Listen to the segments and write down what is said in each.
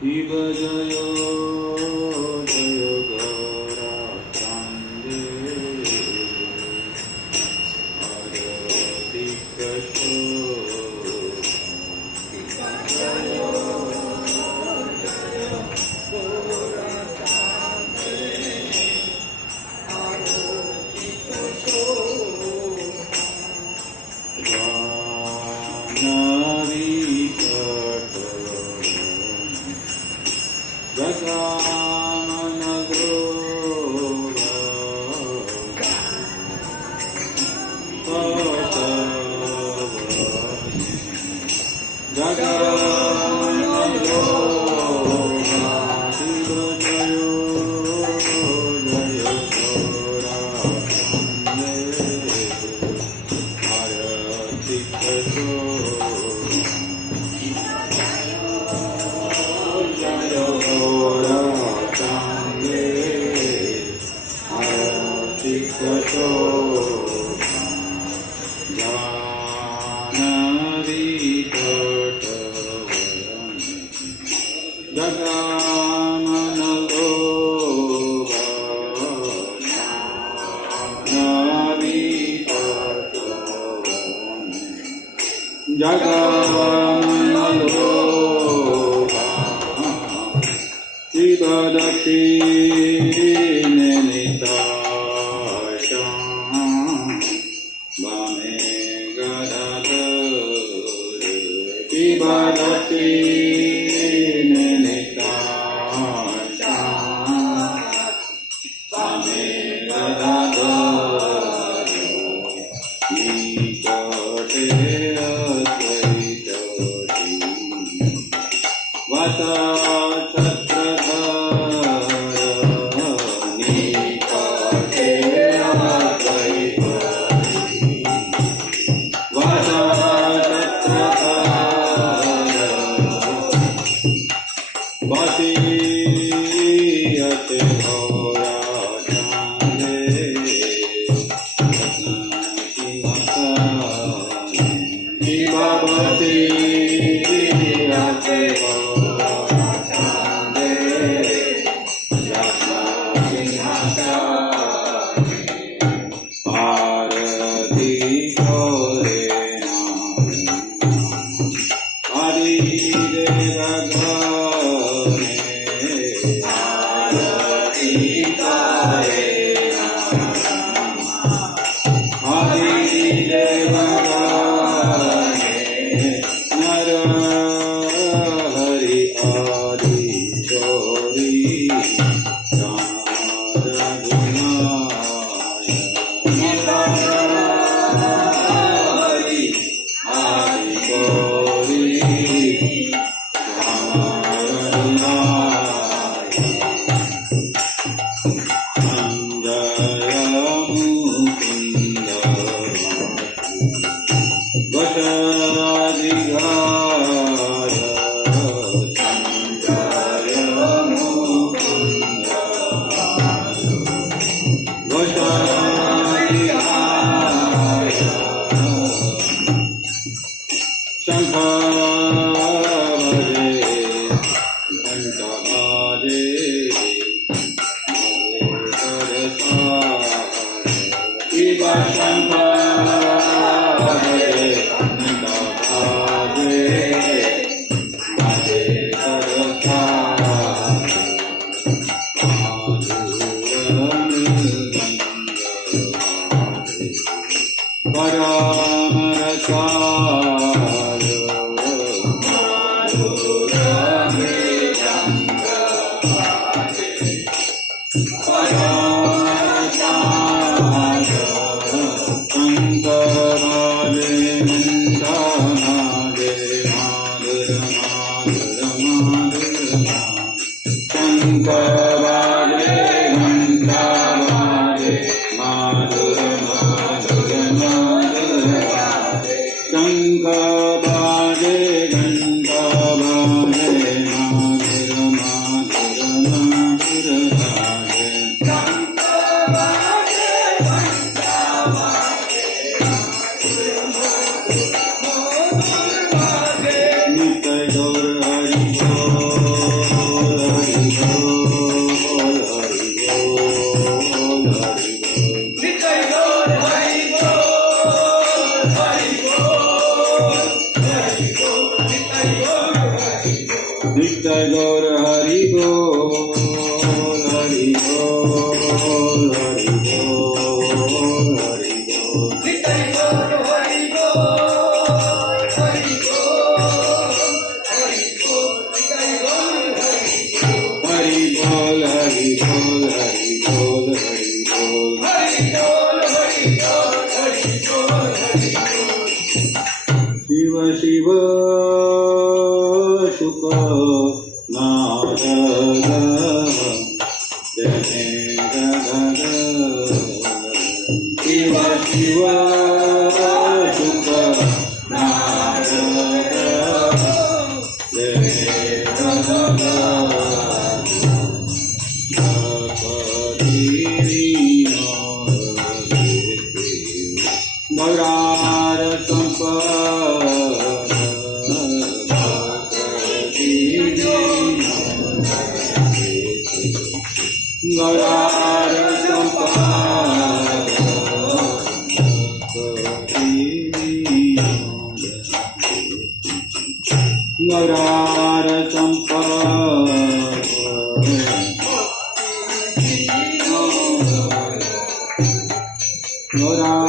शिव जय जय गौरा चांदे आरती Nitai Gaur Hari Bol, Hari Bol, Hari Bol, Hari Bol. Nitai Gaur Hari Bol, Hari Bol, Hari Bol, Nitai Gaur Hari Bol. Hari Bol, Hari Bol, Hari Bol, Hari Bol. Hari Bol, Hari Bol, Hari Bol, Hari Bol. Shiva Shiva Shukha Naraga Jane Gadaga Shiva Shiva Shukha Naraga Jane Gadaga Gaurar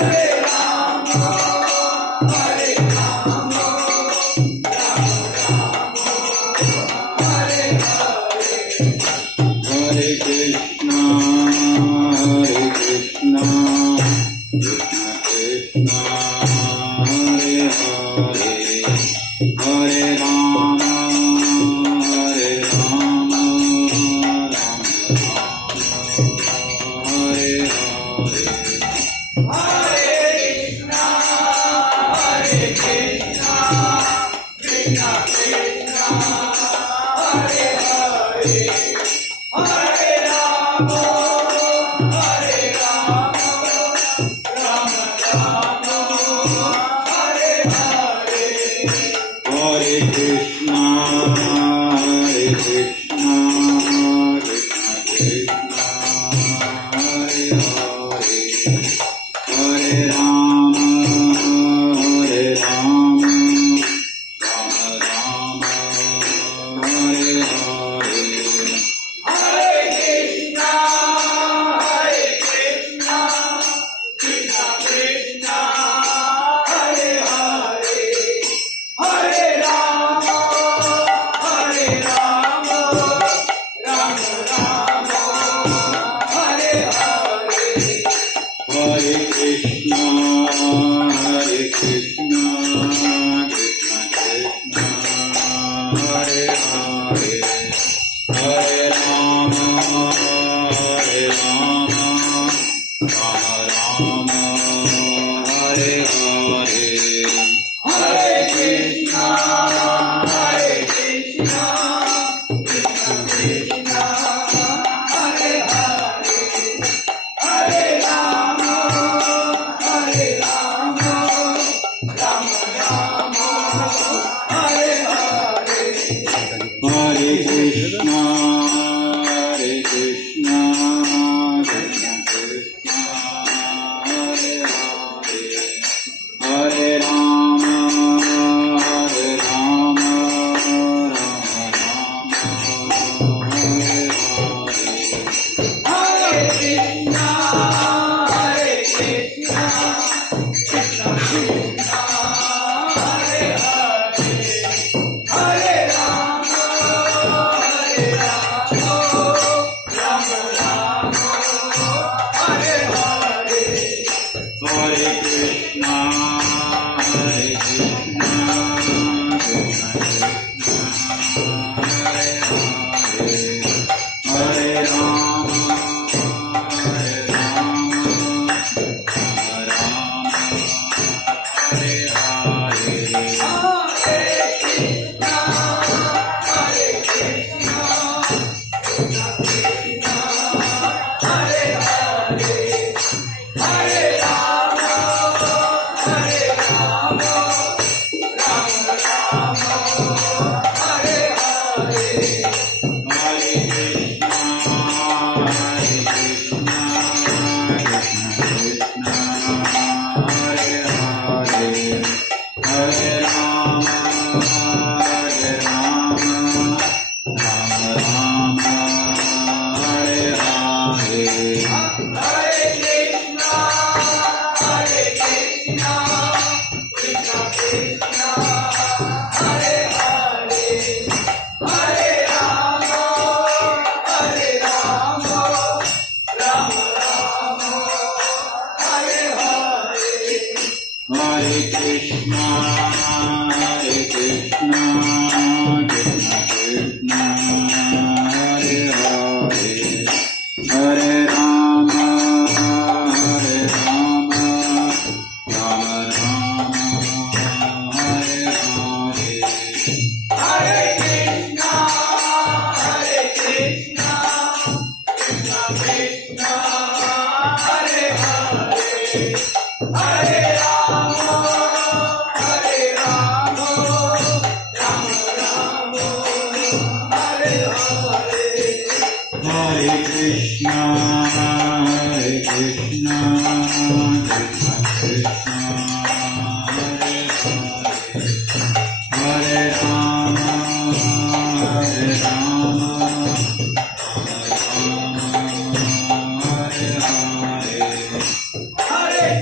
Hare Krishna, Hare Krishna, Krishna Krishna, Hare Hare, Hare Rama, Hare Rama, Rama Rama, Hare Hare. Hare Krishna, Hare Krishna, Krishna Krishna, Hare Hare, Hare Rama, Hare Rama, Rama Rama, Hare Hare. Hare Krishna, Hare Krishna, Krishna Krishna, Hare Hare, Hare Rama, Hare Rama, Rama Rama, Hare Hare. Hare Krishna, Hare Krishna, Krishna Krishna, Hare Hare, Hare Rama, Hare Rama, Rama Rama, Hare Hare. Hare Krishna, Hare Krishna, Krishna Krishna, Hare Hare, Hare Rama, Hare Rama, Rama Rama, Hare Hare. Hare Krishna, Hare Krishna, Krishna Krishna, Hare Hare, Hare Rama, Hare Rama, Rama Rama, Hare Hare. Hare Krishna, Hare Krishna, Krishna Krishna, Hare Hare, Hare Rama, Hare Rama, Rama Rama, Hare Hare. Hare Krishna, Hare Krishna, Krishna Krishna, Hare Hare, Hare Rama, Hare Rama, Rama Rama, Hare Hare. Hare Krishna, Hare Krishna, Krishna Krishna, Hare Hare, Hare Rama, Hare Rama, Rama Rama, Hare Hare. Hare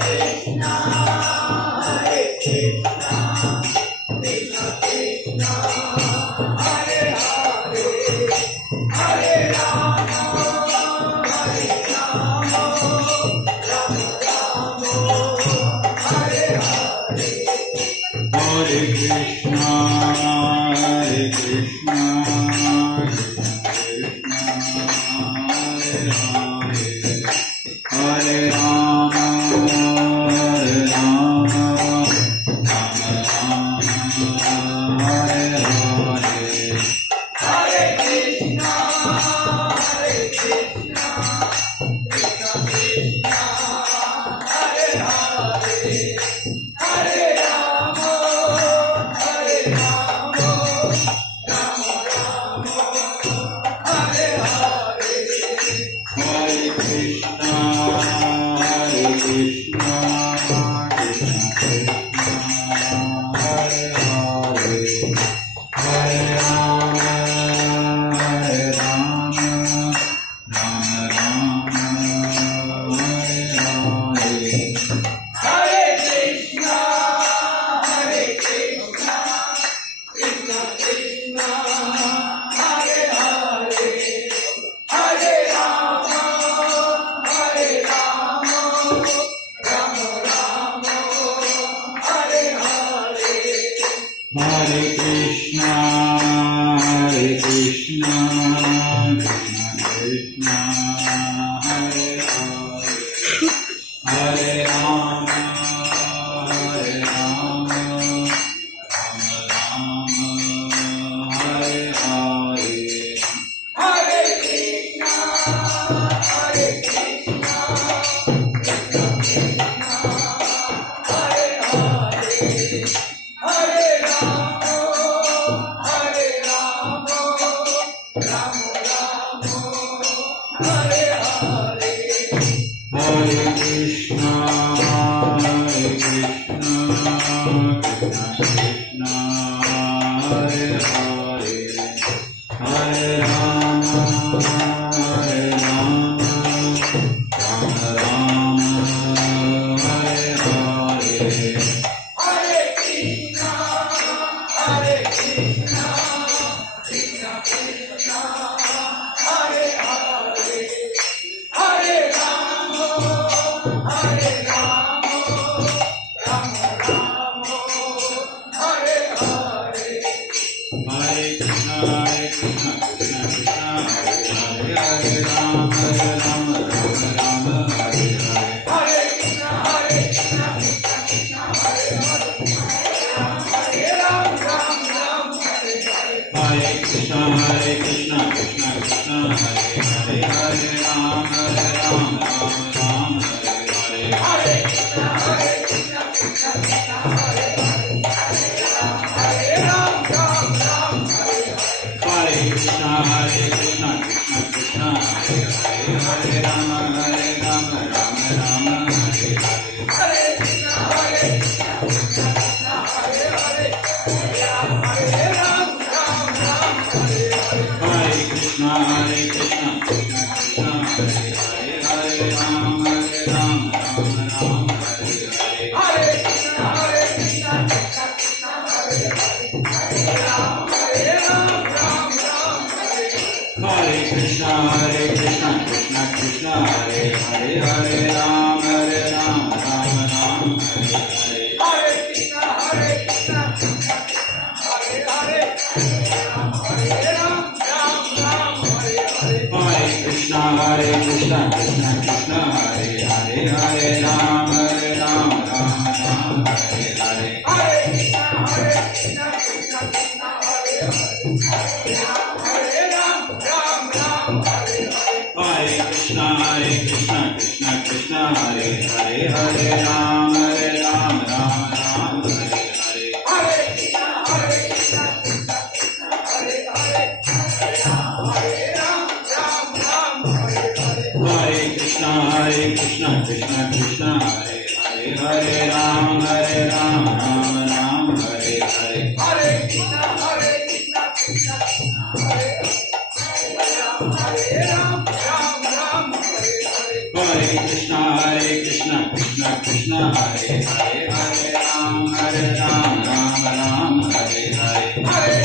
Hare Krishna, Krishna Krishna. Krishna Hare Hare Hare Ram Ram Ram Hare Hare Hare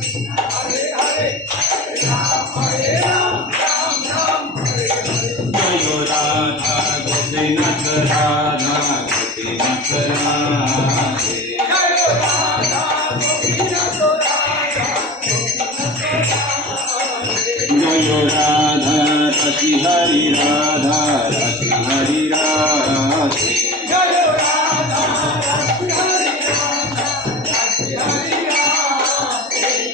Krishna, Hare Hare, Ram Hare Ram, Ram Ram Hare Hare. जय Radha Gopinath Radha Gopinath Radhe Jai Radha, Gopinath Radha, Gopinath Radha. जय राधा रति हरि राधा रति Hari Radhe Jai Radha, Rasi Hari Radha, Rasi Hari Radha.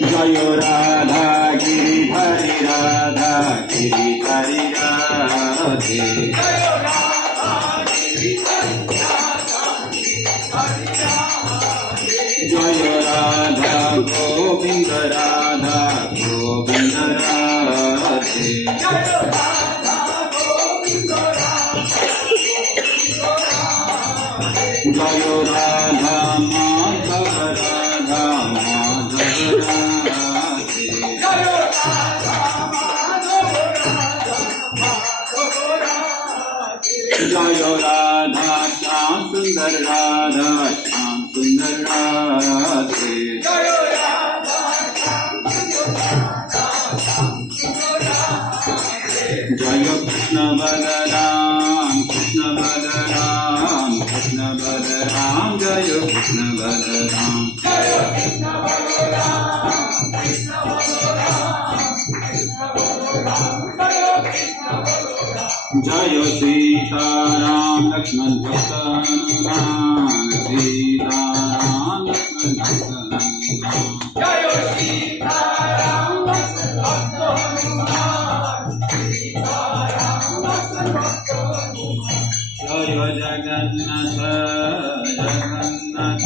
जय Radha गिरिधरि Radha गिरिधरि Radhe Jai Radha, Giri Hari Radha, Giri Hari Radha. जय Radha Govind Radha Govind Radhe Jai Radha, Govinda Radha, Govinda Radha. जय Radha Madhav Radha Madhav Radhe Jai Radha, Madhava Radha, Madhava Radha. जय राधा श्याम सुंदर राधा श्याम सुंदर Radhe Jai Radha, जय कृष्ण बलराम कृष्ण बलराम कृष्ण बलराम जय Krishna Balram Jai Krishna Balaram, Krishna Balaram, Krishna Balaram, Jai Krishna Balaram. जय सीताराम लक्ष्मण भक्त हनुमान सीताराम लक्ष्मण भक्त Hanuman Jai Sita Ram, Lakshman Bhakta Hanuman, Sita Ram, Lakshman Bhakta Hanuman. जय जगन्नाथ जगन्नाथ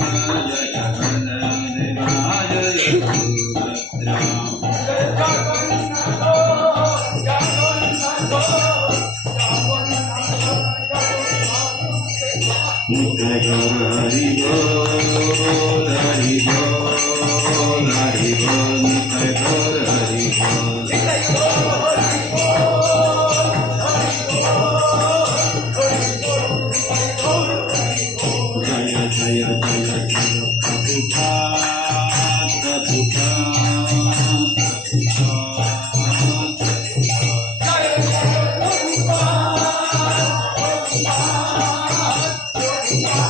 जय बलदेवा जय Subhadra Jai Jagannath, Jagannath, Jagannath. नित्य गौर हरि बोल हरि बोल हरि बोल नित्य गौर हरि बोल जय जय जय जय प्रभुपाद प्रभुपाद प्रभुपाद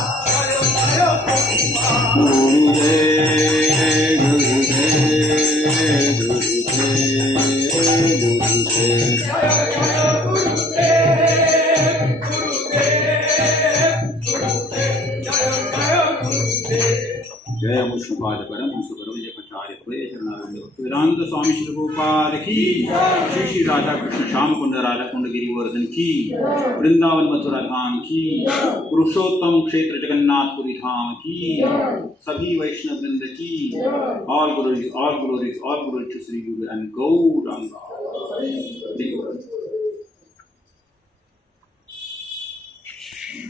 गुरुदेव गुरुदेव गुरुदेव गुरुदेव जय विष्णुपाद परम सुब्रह्मण्य पचार्य प्रिय चरणारविंद वेदांत स्वामी श्री गोपाल की श्री श्री राधा कृष्ण श्याम कुंड राधा कुंड गिरिवर्धन की वृंदावन मथुरा धाम की पुरुषोत्तम क्षेत्र जगन्नाथपुरी धाम की सभी वैष्णव वृंद की all gurus all gurus all gurus Shri Guru and Gauranga